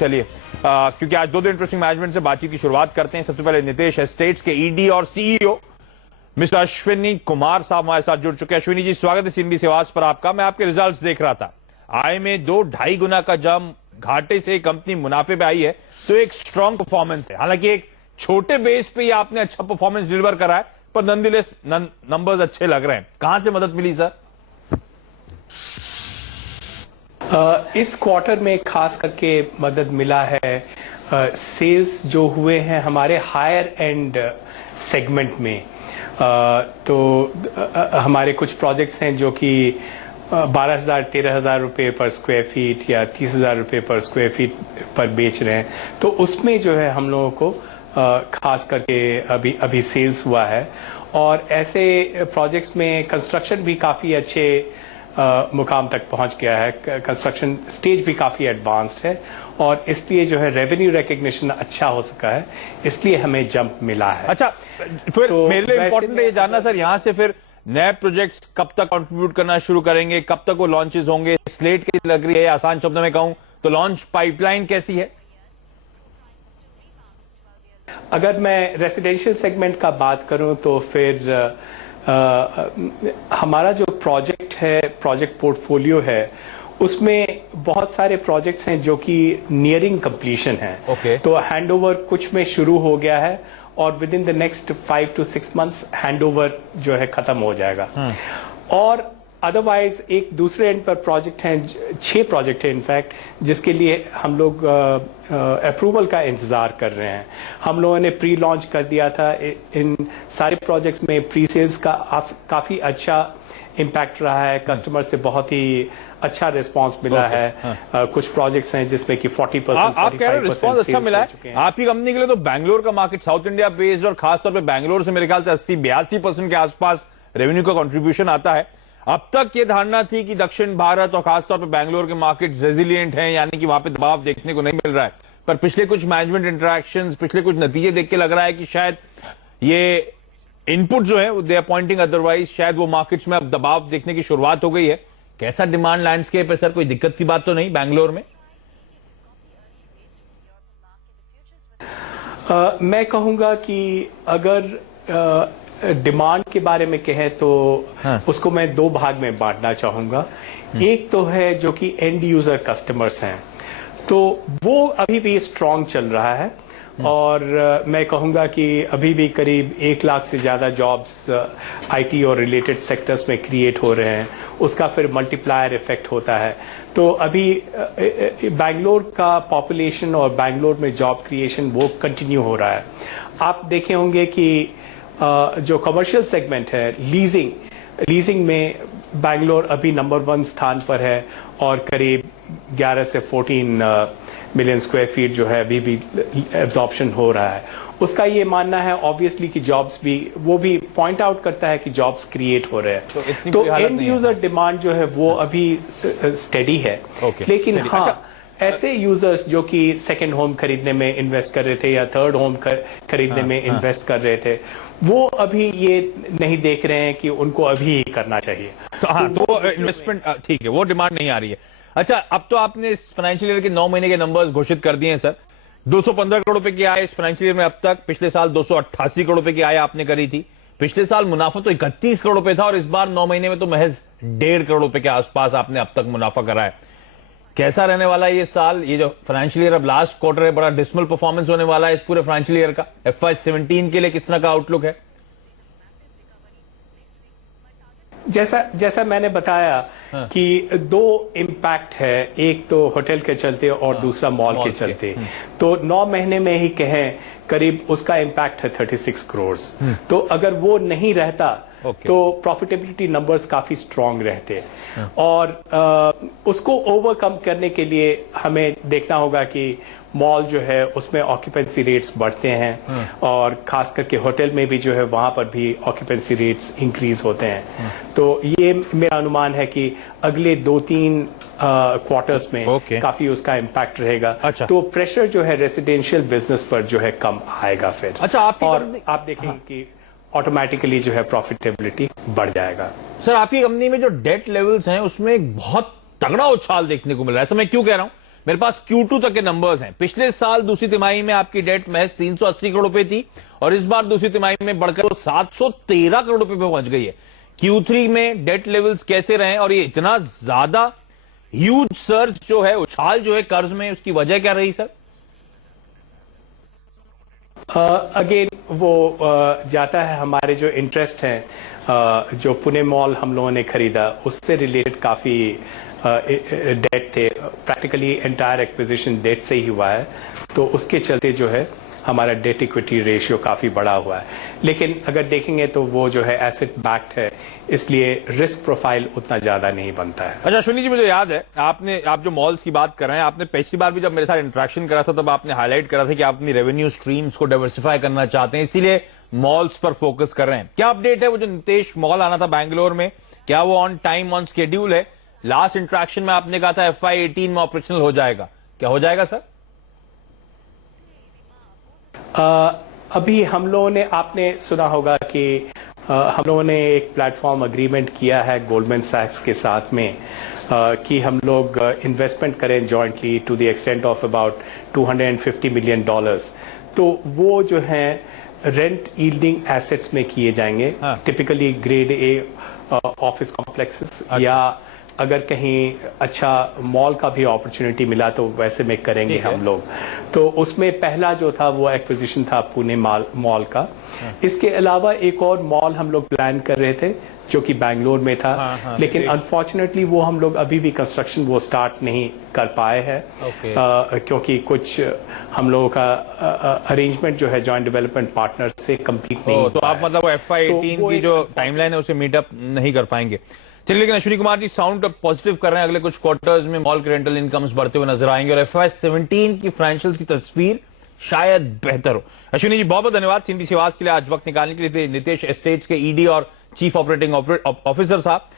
चलिए क्योंकि आज दो इंटरेस्टिंग मैनेजमेंट से बातचीत की शुरुआत करते हैं। सबसे पहले नितेश एस्टेट्स के ईडी और सीईओ मिस्टर अश्विनी कुमार साहब हमारे साथ जुड़ चुके हैं। अश्विनी जी, स्वागत है सीएनबी सेवाज पर आपका। मैं आपके रिजल्ट्स देख रहा था, आय में 2-2.5 गुना का जंप, घाटे से कंपनी मुनाफे पे आई है, तो एक स्ट्रांग परफॉर्मेंस है। हालांकि एक छोटे बेस पे ही आपने अच्छा परफॉर्मेंस डिलीवर करा है, पर नॉनदलेस नंबर्स अच्छे लग रहे हैं। कहां से मदद मिली सर? इस क्वार्टर में खास करके मदद मिला है सेल्स जो हुए हैं हमारे हायर एंड सेगमेंट में। तो हमारे कुछ प्रोजेक्ट्स हैं जो कि 12,000-13,000 रुपए पर स्क्वायर फीट या 30,000 रुपए पर स्क्वायर फीट पर बेच रहे हैं, तो उसमें जो है हम लोगों को खास करके अभी सेल्स हुआ है। और ऐसे प्रोजेक्ट्स में कंस्ट्रक्शन भी काफी अच्छे मुकाम तक पहुंच गया है, कंस्ट्रक्शन स्टेज भी काफी एडवांस्ड है, और इसलिए जो है रेवेन्यू रिकग्निशन अच्छा हो सका है, इसलिए हमें जंप मिला है। अच्छा, फिर तो मेरे लिए इंपॉर्टेंट है ये जानना सर, यहां से फिर नए प्रोजेक्ट्स कब तक कंट्रीब्यूट करना शुरू करेंगे, कब तक वो लॉन्चेस होंगे? स्लेट की लग रही है, आसान शब्दों में कहूं तो लॉन्च पाइपलाइन कैसी है? अगर मैं रेसिडेंशियल सेगमेंट का बात करूं तो फिर हमारा जो प्रोजेक्ट है, प्रोजेक्ट पोर्टफोलियो है, उसमें बहुत सारे प्रोजेक्ट्स हैं जो कि नियरिंग कंप्लीशन हैं। तो हैंडओवर कुछ में शुरू हो गया है और with in the next 5 to 6 months handover जो है खत्म हो जाएगा। और अदरवाइज एक दूसरे एंड पर प्रोजेक्ट हैं, 6 प्रोजेक्ट हैं इनफैक्ट, जिसके लिए हम लोग अप्रूवल का इंतजार कर रहे हैं। हम लोगों ने प्री लॉन्च कर दिया था। इन सारे प्रोजेक्ट्स में प्री सेल्स का काफी अच्छा इम्पैक्ट रहा है, कस्टमर से बहुत ही अच्छा रिस्पांस मिला है। कुछ प्रोजेक्ट्स हैं जिसमें कि 40% आप कह रहे हैं रिस्पांस अच्छा मिला है आपकी कंपनी के लिए। तो बैंगलोर का मार्केट साउथ इंडिया बेस्ड और खासतौर पर बैंगलोर से मेरे ख्याल से 80-82% के आसपास रेवेन्यू का कंट्रीब्यूशन आता है। अब तक ये धारणा थी कि दक्षिण भारत और खासतौर पर बैंगलोर के मार्केट रेजिलिएंट हैं, यानी कि वहां पे दबाव देखने को नहीं मिल रहा है, पर पिछले कुछ मैनेजमेंट इंटरेक्शंस, पिछले कुछ नतीजे देख के लग रहा है कि शायद ये इनपुट जो है दे आर पॉइंटिंग अदरवाइज, शायद वो मार्केट्स में अब दबाव देखने की शुरुआत हो गई है। कैसा डिमांड लैंडस्केप है सर? कोई दिक्कत की बात तो नहीं बैंगलोर में? मैं कहूंगा कि अगर डिमांड के बारे में कहें तो उसको मैं 2 भाग में बांटना चाहूंगा। एक तो है जो कि एंड यूजर कस्टमर्स हैं, तो वो अभी भी स्ट्रांग चल रहा है, और मैं कहूंगा कि अभी भी करीब 1 लाख से ज्यादा जॉब्स आईटी और रिलेटेड सेक्टर्स में क्रिएट हो रहे हैं। उसका फिर मल्टीप्लायर इफेक्ट होता है। तो अभी बैंगलोर का पॉपुलेशन और बैंगलोर में जॉब क्रिएशन वो कंटिन्यू हो रहा है। आप देखे होंगे कि जो कमर्शियल सेगमेंट है, लीजिंग में बैंगलोर अभी नंबर 1 स्थान पर है, और करीब 11 से 14 मिलियन स्क्वायर फीट जो है अभी भी एब्जॉर्प्शन हो रहा है। उसका ये मानना है ऑब्वियसली कि जॉब्स भी, वो भी पॉइंट आउट करता है कि जॉब्स क्रिएट हो रहे हैं। तो एंड यूजर डिमांड जो है वो अभी स्टेडी है। लेकिन हाँ, ऐसे यूजर्स जो कि सेकंड होम खरीदने में इन्वेस्ट कर रहे थे या थर्ड होम खरीदने में इन्वेस्ट कर रहे थे, वो अभी ये नहीं देख रहे हैं कि उनको अभी ही करना चाहिए। तो इन्वेस्टमेंट ठीक है, वो डिमांड नहीं आ रही है। अच्छा, अब तो आपने इस फाइनेंशियल ईयर के 9 महीने के नंबर्स घोषित कर दिए हैं सर। 215 करोड़ रुपए की आय इस फाइनेंशियल ईयर में अब तक। पिछले साल 288 करोड़ रुपए की आय आपने करी थी। पिछले साल मुनाफा तो 31 करोड़ रुपए था, और इस बार 9 महीने में तो महज 1.5 करोड़ रुपए के आसपास आपने अब तक मुनाफा करा है। कैसा रहने वाला है ये साल? ये जो फाइनेंशियल ईयर अब लास्ट क्वार्टर है, बड़ा डिसमल परफॉर्मेंस होने वाला है इस पूरे फाइनेंशियल ईयर का। FY17 के लिए किस तरह का आउटलुक है? जैसा मैंने बताया कि 2 इम्पैक्ट है, एक तो होटल के चलते और दूसरा मॉल के चलते। तो 9 महीने में ही कहें करीब उसका इम्पैक्ट है 36 करोड़। तो अगर वो नहीं रहता तो प्रॉफिटेबिलिटी नंबर्स काफी स्ट्रांग रहते, और उसको ओवरकम करने के लिए हमें देखना होगा कि मॉल जो है उसमें ऑक्यूपेंसी रेट्स बढ़ते हैं, और खास करके होटल में भी जो है वहां पर भी ऑक्यूपेंसी रेट्स इंक्रीज होते हैं। तो ये मेरा अनुमान है कि अगले 2-3 क्वार्टर्स में काफी उसका इम्पैक्ट रहेगा। अच्छा। तो प्रेशर जो है रेसिडेंशियल बिजनेस पर जो है कम आएगा फिर। अच्छा, और आप देखेंगे कि ऑटोमेटिकली जो है प्रॉफिटेबिलिटी बढ़ जाएगा। सर, आपकी कंपनी में जो डेट लेवल्स हैं उसमें एक बहुत तगड़ा उछाल देखने को मिल रहा है। ऐसा मैं क्यों कह रहा हूं? मेरे पास Q2 तक के नंबर्स हैं। पिछले साल दूसरी तिमाही में आपकी डेट महज 380 करोड़ रुपए थी और इस बार दूसरी तिमाही में बढ़कर वो 713 करोड़ रुपए पे पहुंच गई है। Q3 में डेट लेवल्स कैसे रहे और ये इतना ज्यादा ह्यूज सर्ज जो है, उछाल जो है कर्ज में, उसकी वजह क्या रही सर? अगेन वो जाता है हमारे जो इंटरेस्ट हैं, जो पुणे मॉल हम लोगों ने खरीदा उससे रिलेटेड काफी डेट थे। प्रैक्टिकली एंटायर एक्विजिशन डेट से ही हुआ है, तो उसके चलते जो है हमारा डेट इक्विटी रेशियो काफी बड़ा हुआ है। लेकिन अगर देखेंगे तो वो जो है एसेट बैक्ड है, इसलिए रिस्क प्रोफाइल उतना ज्यादा नहीं बनता है। अच्छा अश्विनी जी, मुझे याद है आप जो मॉल्स की बात कर रहे हैं, आपने पिछली बार भी जब मेरे साथ इंटरेक्शन करा था तब आपने हाईलाइट करा था कि आप अपनी रेवेन्यू स्ट्रीम्स को डाइवर्सिफाई करना चाहते हैं, इसीलिए मॉल्स पर फोकस कर रहे हैं। क्या अपडेट है? वो जो नितेश मॉल आना था बैंगलोर में, क्या वो ऑन टाइम ऑन शेड्यूल है? लास्ट इंटरेक्शन में आपने कहा था FY18 में ऑपरेशनल हो जाएगा, क्या हो जाएगा सर? अभी हम लोगों ने, आपने सुना होगा कि हम लोगों ने एक प्लेटफॉर्म अग्रीमेंट किया है गोल्डमैन सैक्स के साथ में कि हम लोग इन्वेस्टमेंट करें jointly to the extent of about $250 million. तो वो जो है रेंट यील्डिंग एसेट्स में किए जाएंगे, typically grade A office complexes, या अगर कहीं अच्छा मॉल का भी अपॉर्चुनिटी मिला तो वैसे में करेंगे हम लोग। तो उसमें पहला जो था वो एक्विजिशन था पुणे मॉल का। इसके अलावा एक और मॉल हम लोग प्लान कर रहे थे जो कि बैंगलोर में था, लेकिन अनफॉर्चुनेटली वो हम लोग अभी भी कंस्ट्रक्शन वो स्टार्ट नहीं कर पाए हैं, क्योंकि कुछ हम लोगों का अरेंजमेंट जो है जॉइंट डेवलपमेंट पार्टनर से कंप्लीट नहीं। तो आप मतलब FY18 की जो टाइमलाइन है उसे मीटअप नहीं कर पाएंगे। चलिए, लेकिन अश्विनी कुमार जी साउंड पॉजिटिव कर रहे हैं, अगले कुछ क्वार्टर्स में मॉल के रेंटल इनकम्स बढ़ते हुए नजर आएंगे और FY17 की फाइनेंशियल्स की तस्वीर शायद बेहतर हो। अश्विनी जी बहुत बहुत धन्यवाद सीधी सी आवाज के लिए, आज वक्त निकालने के लिए। नितेश एस्टेट्स के ED और चीफ ऑपरेटिंग ऑफिसर साहब।